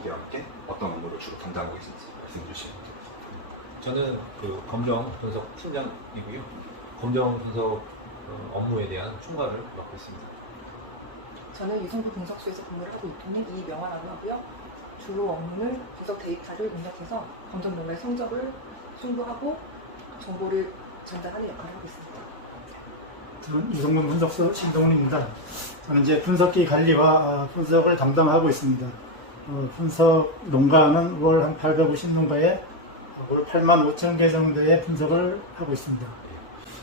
소개와 함께 어떤 업무를 주로 담당하고 계신지 말씀해 주시면 됩니다. 저는 그 검정 분석 팀장이고요. 검정 분석 업무에 대한 총괄을 맡고 있습니다. 저는 유성분 분석소에서 근무를 하고 있는 이명화라고 하고요. 주로 업무는 분석 데이터를 입력해서 검정 농가의 성적을 승부하고 정보를 전달하는 역할을 하고 있습니다. 저는 유성분 분석소 신동훈입니다. 저는 이제 분석기 관리와 분석을 담당하고 있습니다. 분석 농가는 월 한 850농가에 월 8만 5천 개 정도의 분석을 하고 있습니다.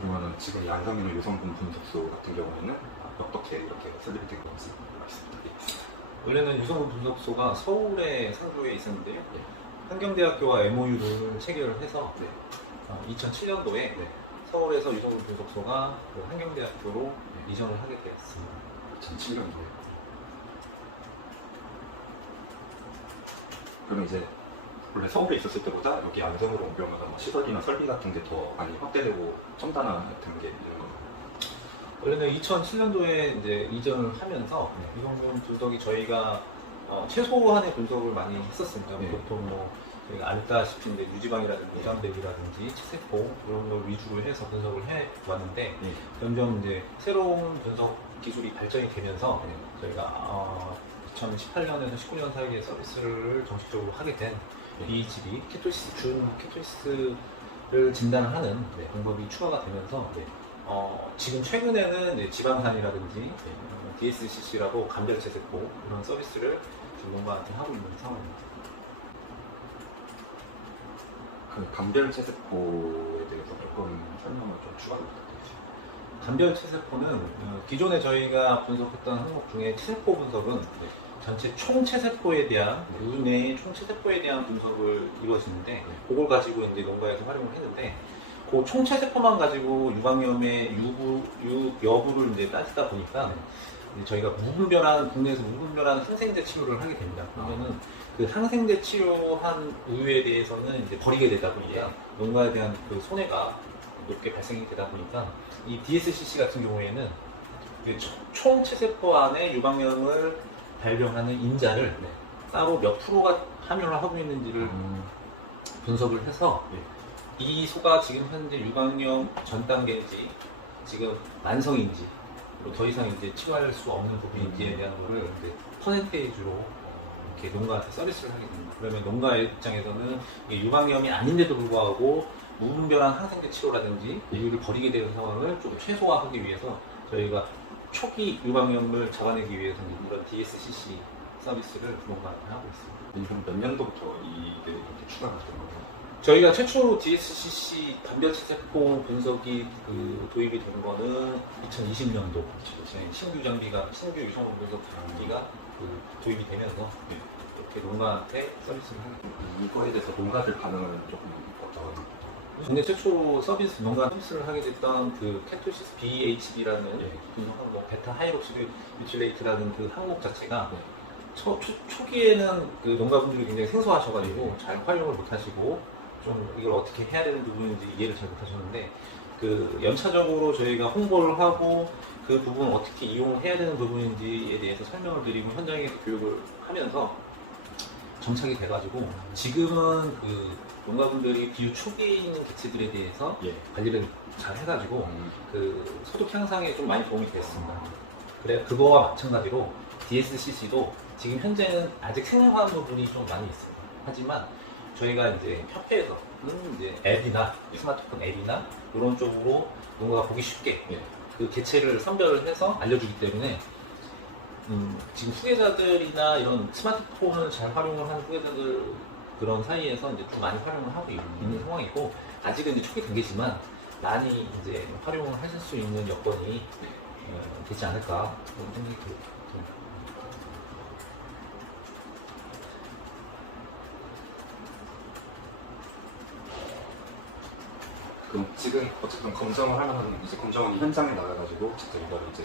그러면 지금 이 안성민호 유성분 분석소 같은 경우에는 어떻게 이렇게 설립이 된 건지 말씀드리겠습니다. 원래는 유성분 분석소가 서울의 상주에 있었는데요. 환경대학교와 MOU를 체결해서 2007년도에 서울에서 유성분 분석소가 그 환경대학교로 이전을 하게 되었습니다. 2007년도에. 그럼 이제 원래 서울에 있었을 때보다 여기 안성으로 옮겨오면 시설이나 설비 같은 게 더 많이 확대되고 첨단화된 게 있는 건가요? 원래는 2007년도에 이제 이전을 하면서 유성분 분석이 저희가 최소한의 분석을 많이 했었습니다. 보통 뭐 저희가 알다시피 이제 유지방이라든지 오장대비라든지 치세포 이런 걸 위주로 해서 분석을 해 왔는데 점점 이제 새로운 분석 기술이 발전이 되면서 저희가 2018년에서 19년 사이에 서비스를 정식적으로 하게 된 BHB 케토시스 준 케토시스를 진단을 하는 방법이 추가가 되면서 지금 최근에는 이제 지방산이라든지 DSCC라고 감별체세포 이런 서비스를 전문가한테 하고 있는 상황입니다. 그 감별체세포에 대해서 조금 설명을 좀 추가로 부탁드립니다. 감별체세포는 기존에 저희가 분석했던 항목 중에 체세포 분석은 전체 총체세포에 대한 우내의 총체세포에 대한 분석을 이루어지는데 그걸 가지고 이제 농가에서 활용을 했는데 그 총체세포만 가지고 유방염의 여부를 이제 따지다 보니까 이제 저희가 국내에서 무분별한 항생제 치료를 하게 됩니다. 그러면은 그 항생제 치료한 우유에 대해서는 이제 버리게 되다 보니까 농가에 대한 그 손해가 높게 발생이 되다 보니까 이 DSCC 같은 경우에는 총체세포 안에 유방염을 발병하는 인자를 따로 몇 프로가 함유를 하고 있는지를 분석을 해서 이 소가 지금 현재 유방염 전 단계인지 지금 만성인지 더 이상 이제 치료할 수 없는 부분인지에 대한 거를 이제 퍼센테이지로 이렇게 농가한테 서비스를 하게 됩니다. 그러면 농가 입장에서는 유방염이 아닌데도 불구하고 무분별한 항생제 치료라든지 우유를 버리게 되는 상황을 좀 최소화하기 위해서 저희가 초기 유방염을 잡아내기 위해서는 이런 DSCC 서비스를 농가한테 하고 있습니다. 그럼 몇 년도부터 이게 이렇게 추가가 된 건가요? 저희가 최초 DSCC 감별체세포 분석이 도입이 된 거는 2020년도 신규 유성분 분석 장비가 도입이 되면서 이렇게 농가한테 서비스를 하게 됩니다. 이거에 대해서 농가들 반응은 조금 어떤? 국내 최초로 농가 서비스를 하게 됐던 그 케토시스 BHB라는 분석 항목, 베타 하이록시드 뮤틸레이트라는 그 항목 자체가 초기에는 그 농가분들이 굉장히 생소하셔가지고 잘 활용을 못하시고 좀 이걸 어떻게 해야 되는 부분인지 이해를 잘 못하셨는데 그 연차적으로 저희가 홍보를 하고 그 부분을 어떻게 이용해야 되는 부분인지에 대해서 설명을 드리고 현장에서 교육을 하면서 정착이 돼가지고 지금은 그 농가분들이 비유 초기에 있는 개체들에 대해서 관리를 잘 해가지고 그 소득 향상에 좀 많이 도움이 됐습니다. 그래 그거와 마찬가지로 DSCC도 지금 현재는 아직 생소한 부분이 좀 많이 있습니다. 하지만 저희가 이제 협회에서는 이제 앱이나 스마트폰 앱이나 이런 쪽으로 농가가 보기 쉽게 그 개체를 선별을 해서 알려주기 때문에 지금 후계자들이나 이런 스마트폰을 잘 활용을 하는 후계자들 그런 사이에서 이제 좀 많이 활용을 하고 있는 상황이고 아직은 이제 초기 단계지만 많이 이제 활용을 하실 수 있는 여건이 되지 않을까 그런 생각이 듭니다. 그럼 지금 어쨌든 검정을 하면 이제 검정원이 현장에 나가가지고 직접 이걸 이제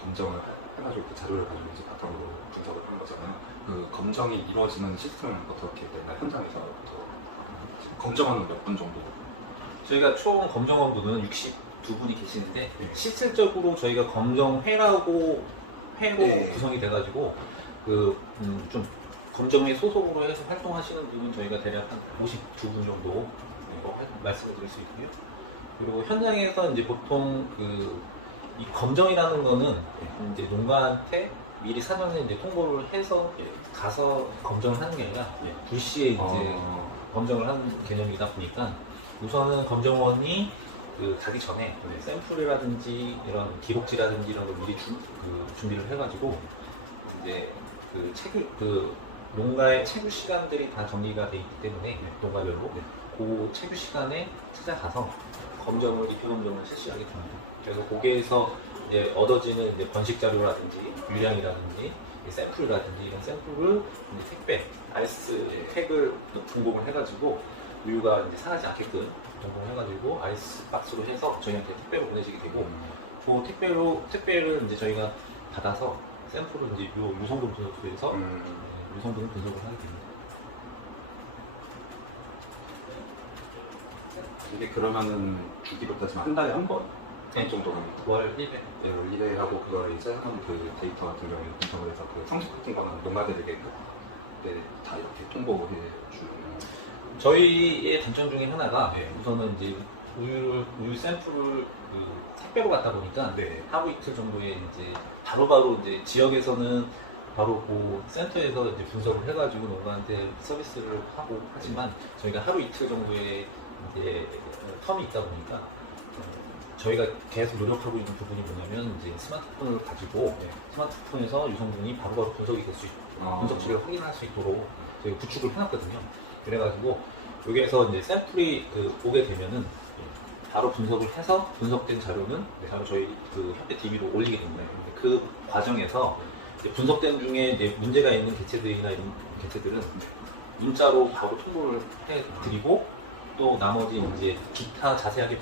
검정을 해가지고 그 자료를 가지고 이제 바탕으로 분석을 하는 거잖아요. 그 검정이 이루어지는 시스템은 어떻게 되나요? 현장에서부터 검정원은 몇 분 정도? 저희가 총 검정원분은 62분이 계시는데 실질적으로 저희가 검정회로 구성이 돼가지고 좀 검정의 소속으로 해서 활동하시는 분은 저희가 대략 한 52분 정도 말씀을 드릴 수 있고요. 그리고 현장에서 이제 보통 이 검정이라는 거는 이제 농가한테 미리 사전에 이제 통보를 해서 가서 검정을 하는 게 아니라 불시에 이제 검정을 하는 개념이다 보니까 우선은 검정원이 가기 전에 샘플이라든지 이런 기록지라든지 이런 걸 미리 준비를 해가지고 이제 농가의 체류 시간들이 다 정리가 돼 있기 때문에 농가별로 그 체류 시간에 찾아가서 입표 검정을 실시하게 됩니다. 그래서 거기에서 이제 얻어지는 이제 번식 자료라든지 유량이라든지 샘플이라든지 이런 샘플을 이제 택배, 아이스 택을 등록을 해가지고 우유가 이제 상하지 않게끔 등록을 해가지고 아이스 박스로 해서 저희한테 택배로 보내지게 되고 그 택배를 이제 저희가 받아서 샘플을 이제 유성분 분석소에서 유성분을 분석을 하게 됩니다. 이게 그러면은 주기로 따지면 한 달에 한 번 정도 갑니다. 월 1회. 네, 월 1회 하고 그걸 이제 하는 그 데이터 같은 경우에 분석을 해서 그 성적 같은 거는 농가들에게 다 이렇게 통보해 주는. 저희의 단점 중에 하나가 우선은 이제 우유 샘플을 택배로 갖다 보니까 하루 이틀 정도에 이제 바로바로 이제 지역에서는 바로 그 센터에서 이제 분석을 해가지고 농가한테 서비스를 하고 하지만 저희가 하루 이틀 정도의 이제 텀이 있다 보니까 저희가 계속 노력하고 있는 부분이 뭐냐면 이제 스마트폰을 가지고 스마트폰에서 유성분이 바로바로 분석이 될 수 있도록 분석치를 확인할 수 있도록 저희 구축을 해놨거든요. 그래가지고 여기에서 이제 샘플이 오게 되면은 바로 분석을 해서 분석된 자료는 바로 저희 협회 DB로 올리게 됩니다. 그 과정에서 이제 분석된 중에 이제 문제가 있는 개체들이나 이런 개체들은 문자로 바로 통보를 해드리고 또 나머지 이제 기타 자세하게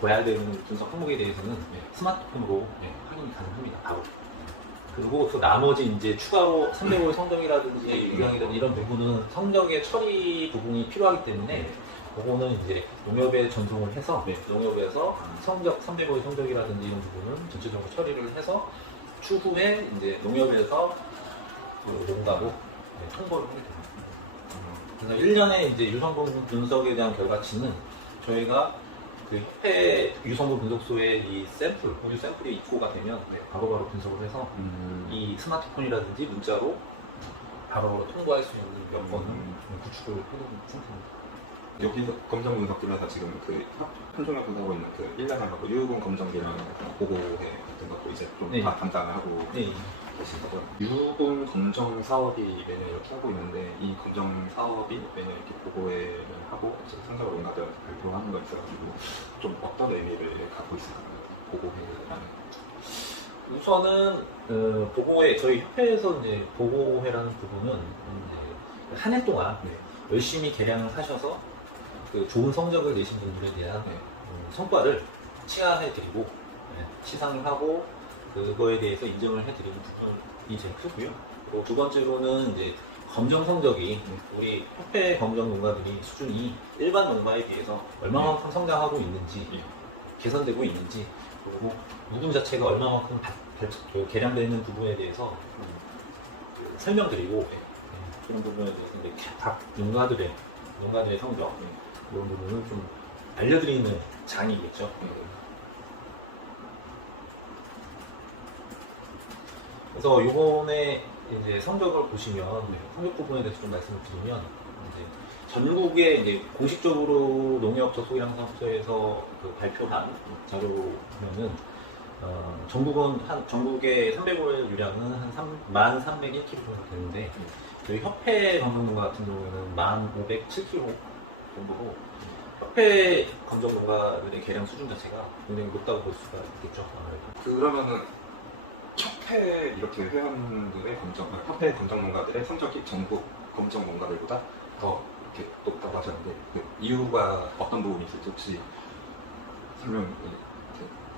봐야 되는 분석 항목에 대해서는 스마트폰으로 확인이 가능합니다. 바로. 그리고 또 나머지 이제 추가로 300월 성적이라든지 유형이라든지 이런 부분은 성적의 처리 부분이 필요하기 때문에 그거는 이제 농협에 전송을 해서 농협에서 300월 성적이라든지 이런 부분은 전체적으로 처리를 해서 추후에 이제 농협에서 농가로 통보를 하게 됩니다. 그래서 1년에 이제 유성분 분석에 대한 결과치는 저희가 그 협회 유성분 분석소에 이 우유 샘플이 입고가 되면 바로바로 분석을 해서 이 스마트폰이라든지 문자로 바로바로 통보할 수 있는 몇 번을 구축을 해놓은 상태입니다. 여기서 검정 분석들에서 지금 현종에 분석하고 있는 1년하고 유효분 검정기랑 보고회 같은 것도 이제 좀 다 담당을 하고 계신 거고요. 유효분 검정 사업이 매년 이렇게 하고 있는데 이 검정 사업이 매년 이렇게 보고회를 하고 이제 상자로 농가들한테 발표하는 거 있어가지고 좀 어떤 의미를 갖고 있을까요? 보고회라는. 우선은 보고회 저희 협회에서 이제 보고회라는 부분은 이제 한 해 동안 열심히 개량을 하셔서 좋은 성적을 내신 분들에 대한 성과를 칭하해드리고 시상을 하고 그거에 대해서 인정을 해드리는 부분이 제일 크고요. 그리고 두 번째로는 이제 검정 성적이 우리 협회 검정 농가들이 수준이 일반 농가에 비해서 얼마만큼 성장하고 있는지 개선되고 있는지 그리고 무분 자체가 얼마만큼 개량되는 부분에 대해서 설명드리고 그런 부분에 대해서 이제 각 농가들의 성적 이런 부분을 좀 알려드리는 장이겠죠. 그래서 이번에 이제 성적을 보시면 성적 부분에 대해서 좀 말씀을 드리면 이제 전국에 이제 공식적으로 농협 저소기량 사업소에서 발표한 자료면은 전국의 300월 유량은 한 1,301kg 정도 되는데 저희 협회 검정농가 같은 경우에는 1,507kg 정도로 협회 검정농가들의 개량 수준 자체가 굉장히 높다고 볼 수가 있겠죠. 그러면은 협회 이렇게 회원들의 협회 검정농가들의 성적이 전국 검정농가들보다 더 이렇게 높다고 하셨는데 이유가 어떤 부분이 있을지 혹시 설명?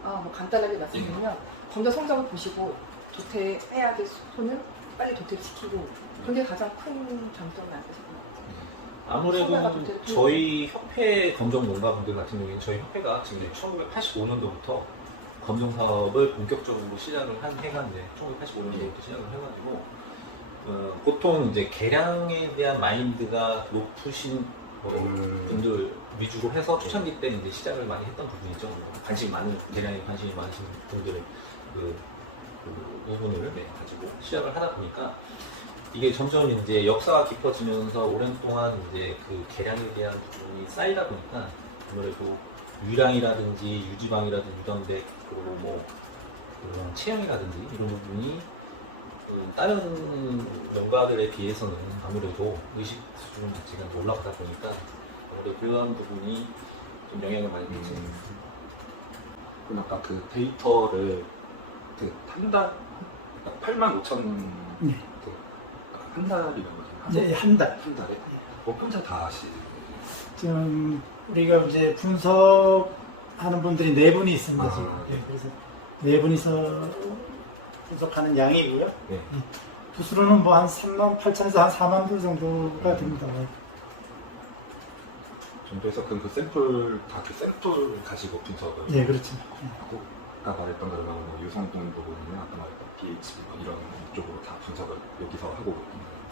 뭐 간단하게 말씀드리면 검정 성적을 보시고 도태해야 될 손을 빨리 도태시키고 그게 가장 큰 장점이 아니겠습니까? 아무래도 저희 협회 검정 농가분들 같은 경우에는 저희 협회가 지금 1985년도부터 검정 사업을 본격적으로 시작을 한 해가 이제 1985년도부터 시작을 해가지고 보통 이제 개량에 대한 마인드가 높으신 분들 위주로 해서 초창기 때 이제 시작을 많이 했던 부분이죠. 관심 많은 개량에 관심이 많으신 분들의 그 부분을 가지고 시작을 하다 보니까 이게 점점 이제 역사가 깊어지면서 오랜 동안 이제 그 개량에 대한 부분이 쌓이다 보니까 아무래도 유량이라든지 유지방이라든지 유당백 그리고 뭐 그런 체형이라든지 이런 부분이 다른 명가들에 비해서는 아무래도 의식 수준 자체가 올라가다 보니까 아무래도 그런 부분이 좀 영향을 많이 미치는 그럼 아까 그 데이터를 그 한 달, 85,000 네. 한 달이라고 하죠? 이제 한 달. 한 달에? 혼자 다 하시. 지금 우리가 이제 분석하는 분들이 4분이 있습니다. 아, 지금. 네. 그래서 4분이서 분석하는 양이고요. 네. 부수로는 뭐 한 38,000에서 한 4만 부 정도가 됩니다. 정도에서 그 샘플 다 그 샘플 가지고 분석을 예, 그렇죠. 하고 아까 말했던 대로 뭐 유성분 부분이나 아까 말했던 pH 뭐 이런 쪽으로 다 분석을 여기서 하고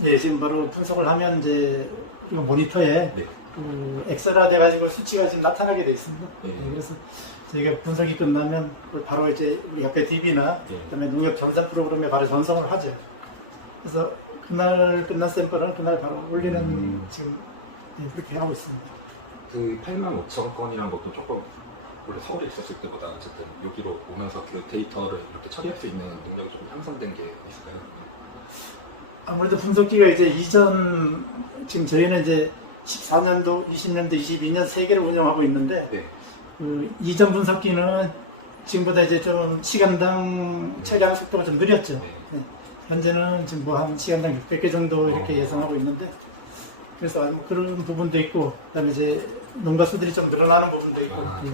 예, 지금 바로 분석을 하면 이제 우리가 모니터에 네. 그 엑셀화 돼가지고 수치가 지금 나타나게 돼 있습니다. 네. 예, 그래서 저희가 분석이 끝나면 그걸 바로 이제 우리 앞에 DB나 네. 그다음에 농협 전산 프로그램에 바로 전송을 하죠. 그래서 그날 끝난 샘플은 그날 바로 올리는 지금 예, 그렇게 하고 있습니다. 그 85,000건이라는 것도 조금 원래 서울에 있었을 때보다 어쨌든 여기로 오면서 그 데이터를 이렇게 처리할 수 있는 능력이 조금 향상된 게 있을까요? 아무래도 분석기가 이제 이전 지금 저희는 이제 14년도, 20년도, 22년 3개를 운영하고 있는데 네. 그 이전 분석기는 지금보다 이제 좀 시간당 처리하는 속도가 좀 느렸죠. 네. 네. 현재는 지금 뭐 한 시간당 600개 정도 이렇게 예상하고 있는데 그래서 뭐 그런 부분도 있고 그다음에 이제 농가 수들이 좀 늘어나는 부분도 있고 아. 예.